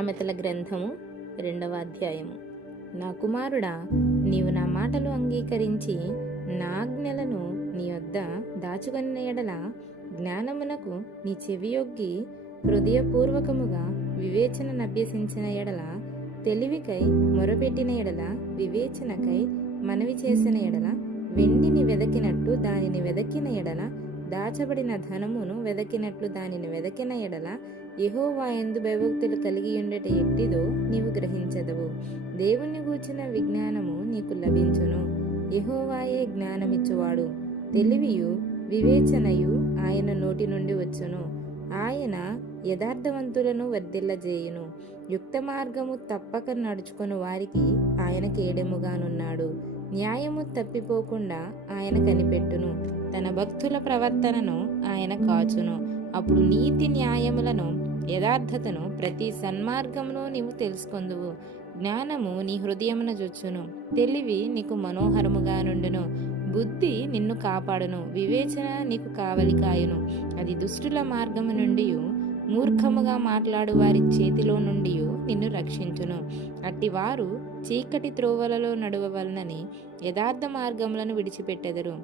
సామెతల గ్రంథము 2వ అధ్యాయము. నా కుమారుడా, నీవు నా మాటలు అంగీకరించి నా ఆజ్ఞలను నీ వద్ద దాచుకొనిన ఎడల, జ్ఞానమునకు నీ చెవియొగ్గి హృదయపూర్వకముగా వివేచననభ్యసించిన ఎడల, తెలివికై మొరపెట్టిన ఎడల, వివేచనకై మనవి చేసిన ఎడల, వెండిని వెదకినట్టు దానిని వెదకిన ఎడల, దాచబడిన ధనమును వెదకినట్లు దానిని వెదకిన ఎడల, యెహోవా యందు భయభక్తులు కలిగి ఉండట ఎట్టిదో నీవు గ్రహించదవు. దేవుణ్ణి గూర్చిన విజ్ఞానము నీకు లభించును. యెహోవాయే జ్ఞానమిచ్చువాడు. తెలివియు వివేచనయు ఆయన నోటి నుండి వచ్చును. ఆయన యథార్థవంతులను వర్ధిల్లజేయును. యుక్త మార్గము తప్పక నడుచుకొని వారికి ఆయన కేడెముగానున్నాడు. న్యాయము తప్పిపోకుండా ఆయన కనిపెట్టును. తన భక్తుల ప్రవర్తనను ఆయన కాచును. అప్పుడు నీతి న్యాయములను యథార్థతను ప్రతి సన్మార్గమును నీవు తెలుసుకొందువు. జ్ఞానము నీ హృదయమున జొచ్చును. తెలివి నీకు మనోహరముగా నుండును. బుద్ధి నిన్ను కాపాడును. వివేచన నీకు కావలి కాయును. అది దుష్టుల మార్గము నుండి, మూర్ఖముగా మాట్లాడు వారి చేతిలో నుండి నిన్ను రక్షించును. అట్టివారు చీకటి త్రోవలలో నడువవలనని యథార్థ మార్గములను విడిచిపెట్టెదరు.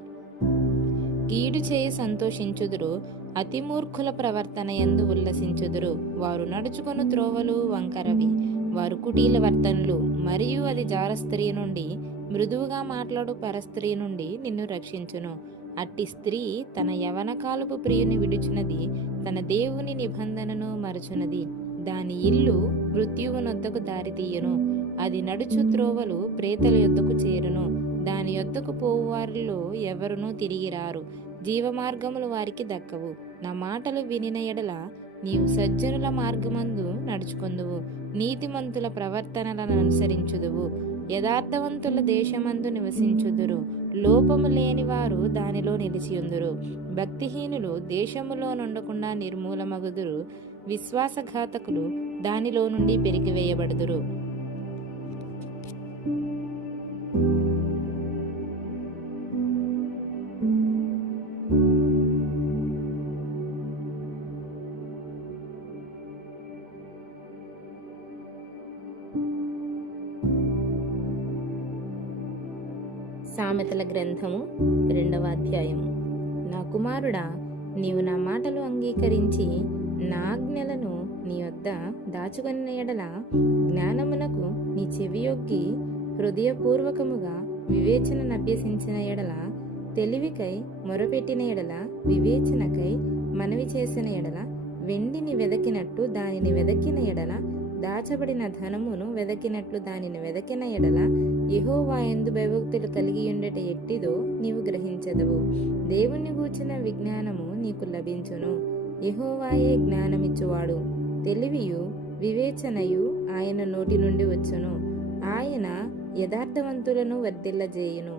కీడు చేయి సంతోషించుదురు. అతి మూర్ఖుల ప్రవర్తన యందు ఉల్లసించుదురు. వారు నడుచుకొను త్రోవలు వంకరవి. వారు కుటీల వర్తనులు. మరియు అది జారస్త్రీ నుండి, మృదువుగా మాట్లాడు పరస్త్రీ నుండి నిన్ను రక్షించును. అట్టి స్త్రీ తన యవనకాలపు ప్రియుని విడుచున్నది, తన దేవుని నిబంధనను మరచునది. దాని ఇల్లు మృత్యువునొద్దకు దారితీయును. అది నడుచు త్రోవలు ప్రేతల యొద్దకు చేరును. దాని యొద్దకు పోవువారిలో ఎవరునూ తిరిగి రారు. జీవమార్గములు వారికి దక్కవు. నా మాటలు వినిన ఎడల నీవు సజ్జనుల మార్గమందు నడుచుకొందువు. నీతిమంతుల ప్రవర్తనలను అనుసరించుదువు. యథార్థవంతుల దేశమందు నివసించుదురు. లోపము లేని వారు దానిలో నిలిచియుందురు. భక్తిహీనులు దేశములో నుండకుండా నిర్మూలమగుదురు. విశ్వాసఘాతకులు దానిలో నుండి పెరికివేయబడుదురు. సామెతల గ్రంథము 2వ అధ్యాయము. నా కుమారుడా, నీవు నా మాటలు అంగీకరించి నా ఆజ్ఞలను నీ వద్ద దాచుకొనిన ఎడల, జ్ఞానమునకు నీ చెవియొగ్గి హృదయపూర్వకముగా వివేచననభ్యసించిన ఎడల, తెలివికై మొరపెట్టిన ఎడల, వివేచనకై మనవి చేసిన ఎడల, వెండిని వెదకినట్టు దానిని వెదకిన ఎడల, దాచబడిన ధనమును వెదకినట్లు దానిని వెదకిన ఎడల, యెహోవా యందు భయభక్తులు కలిగి ఉండట ఎట్టిదో నీవు గ్రహించదవు. దేవుణ్ణి గూర్చిన విజ్ఞానము నీకు లభించును. యెహోవాయే జ్ఞానమిచ్చువాడు. తెలివియు వివేచనయు ఆయన నోటి నుండి వచ్చును. ఆయన యథార్థవంతులను వర్ధిల్లజేయును.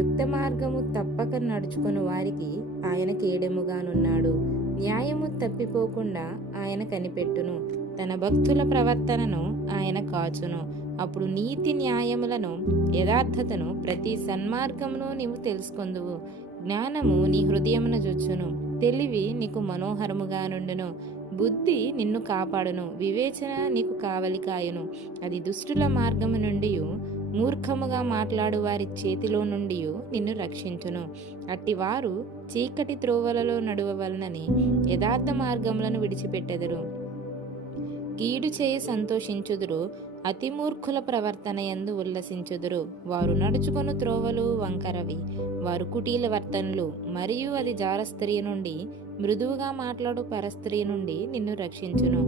యుక్త మార్గము తప్పక నడుచుకొని వారికి ఆయన కేడెముగానున్నాడు. న్యాయము తప్పిపోకుండా ఆయన కనిపెట్టును. తన భక్తుల ప్రవర్తనను ఆయన కాచును. అప్పుడు నీతి న్యాయములను యథార్థతను ప్రతి సన్మార్గమును నీవు తెలుసుకొందువు. జ్ఞానము నీ హృదయమున జొచ్చును. తెలివి నీకు మనోహరముగా నుండును. బుద్ధి నిన్ను కాపాడును. వివేచన నీకు కావలి కాయును. అది దుష్టుల మార్గము నుండి, మూర్ఖముగా మాట్లాడు వారి చేతిలో నుండి నిన్ను రక్షించును. అట్టివారు చీకటి త్రోవలలో నడువవలనని యథార్థ మార్గములను విడిచిపెట్టెదరు. కీడు చేయి సంతోషించుదురు. అతి మూర్ఖుల ప్రవర్తన యందు ఉల్లసించుదురు. వారు నడుచుకొను త్రోవలు వంకరవి. వారు కుటీల వర్తనులు. మరియు అది జారస్త్రీ నుండి, మృదువుగా మాట్లాడు పరస్త్రీ నుండి నిన్ను రక్షించును.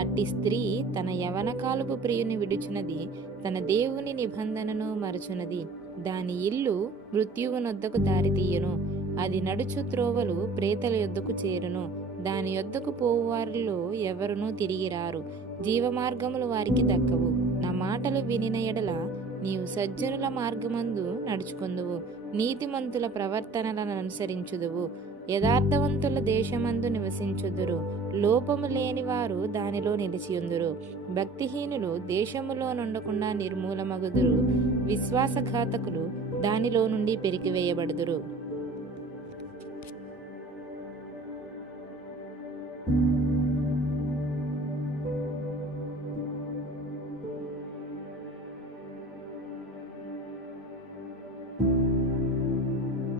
అట్టి స్త్రీ తన యవనకాలపు ప్రియుని విడుచున్నది, తన దేవుని నిబంధనను మరచునది. దాని ఇల్లు మృత్యువునొద్దకు దారితీయును. అది నడుచు త్రోవలు ప్రేతల యొద్దకు చేరును. దాని యొద్దకు పోవువారిలో ఎవరునూ తిరిగి రారు. జీవమార్గములు వారికి దక్కవు. నా మాటలు వినిన ఎడల నీవు సజ్జనుల మార్గమందు నడుచుకొందువు. నీతిమంతుల ప్రవర్తనలను అనుసరించుదువు. యథార్థవంతుల దేశమందు నివసించుదురు. లోపము లేని వారు దానిలో నిలిచియుందురు. భక్తిహీనులు దేశములో నుండకుండా నిర్మూలమగుదురు. విశ్వాసఘాతకులు దానిలో నుండి పెరికివేయబడుదురు.